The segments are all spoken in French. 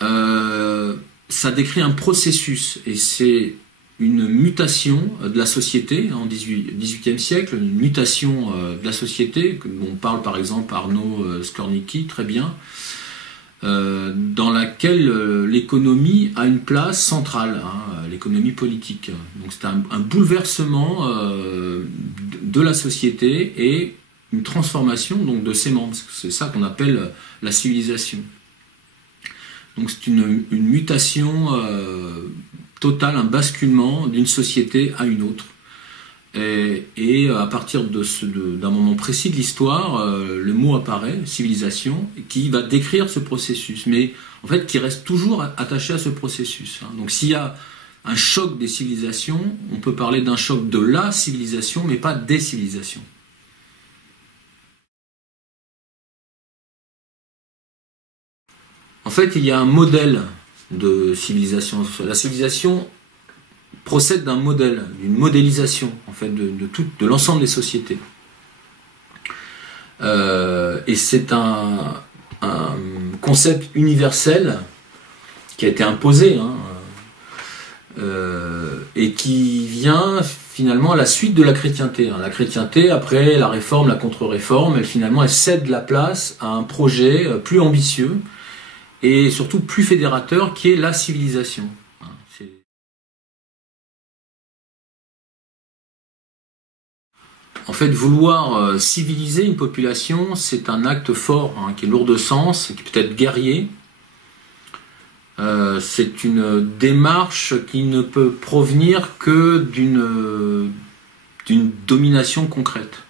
Ça décrit un processus, et c'est une mutation de la société en XVIIIe siècle, une mutation de la société, dont on parle par exemple Arnaud Skornicki très bien, dans laquelle l'économie a une place centrale, hein, l'économie politique. Donc c'est un bouleversement de la société et une transformation donc, de ses membres. C'est ça qu'on appelle la civilisation. Donc c'est une mutation totale, un basculement d'une société à une autre. Et à partir d'un moment précis de l'histoire, le mot apparaît, civilisation, qui va décrire ce processus, mais en fait qui reste toujours attaché à ce processus. Hein. Donc s'il y a un choc des civilisations, on peut parler d'un choc de la civilisation, mais pas des civilisations. En fait, il y a un modèle de civilisation. La civilisation procède d'un modèle, d'une modélisation en fait, de l'ensemble des sociétés. Et c'est un concept universel qui a été imposé hein, et qui vient finalement à la suite de la chrétienté. La chrétienté, après la réforme, la contre-réforme, elle cède la place à un projet plus ambitieux et surtout plus fédérateur qui est la civilisation. En fait, vouloir civiliser une population, c'est un acte fort, hein, qui est lourd de sens, qui peut être guerrier. C'est une démarche qui ne peut provenir que d'une domination concrète.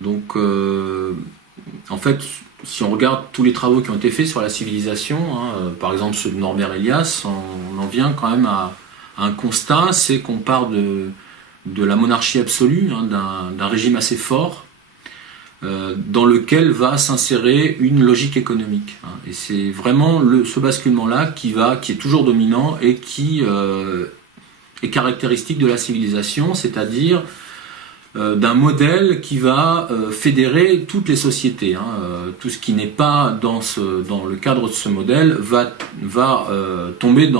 Donc, en fait, si on regarde tous les travaux qui ont été faits sur la civilisation, hein, par exemple ceux de Norbert Elias, on en vient quand même à un constat, c'est qu'on part de la monarchie absolue, hein, d'un régime assez fort, dans lequel va s'insérer une logique économique. Hein. Et c'est vraiment ce basculement-là qui est toujours dominant et qui est caractéristique de la civilisation, c'est-à-dire d'un modèle qui va fédérer toutes les sociétés. Hein. Tout ce qui n'est pas dans le cadre de ce modèle va tomber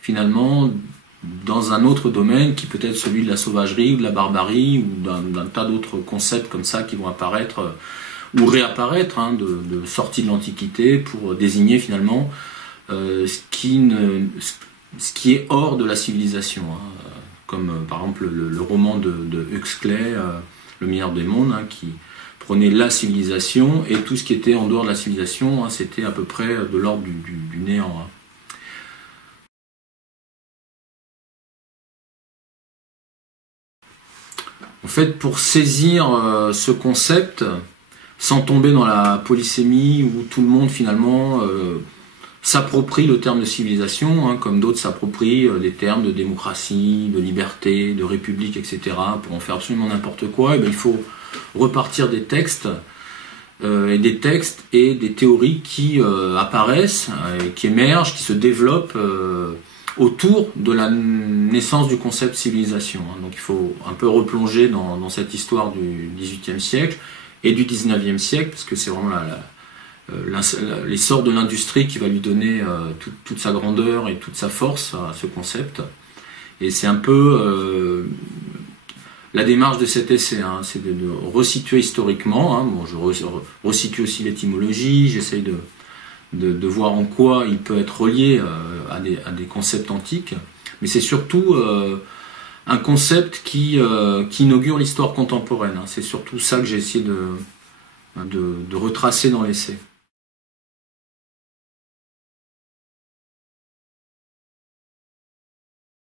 finalement dans un autre domaine qui peut être celui de la sauvagerie ou de la barbarie ou d'un tas d'autres concepts comme ça qui vont apparaître ou réapparaître hein, de sortie de l'Antiquité pour désigner finalement ce qui est hors de la civilisation. Hein. Comme par exemple le roman de Huxley, Le meilleur des mondes, hein, qui prenait la civilisation et tout ce qui était en dehors de la civilisation, hein, c'était à peu près de l'ordre du néant. Hein. En fait, pour saisir ce concept, sans tomber dans la polysémie où tout le monde finalement s'approprie le terme de civilisation, hein, comme d'autres s'approprient les termes de démocratie, de liberté, de république, etc. pour en faire absolument n'importe quoi, et bien, il faut repartir des textes et des théories qui apparaissent, qui émergent, qui se développent autour de la naissance du concept civilisation. Donc il faut un peu replonger dans cette histoire du XVIIIe siècle et du XIXe siècle, parce que c'est vraiment l'essor de l'industrie qui va lui donner toute sa grandeur et toute sa force à ce concept. Et c'est un peu la démarche de cet essai, hein, c'est de resituer historiquement. Hein. Bon, je resitue aussi l'étymologie, j'essaye de voir en quoi il peut être relié à des concepts antiques, mais c'est surtout un concept qui inaugure l'histoire contemporaine. Hein. C'est surtout ça que j'ai essayé de retracer dans l'essai.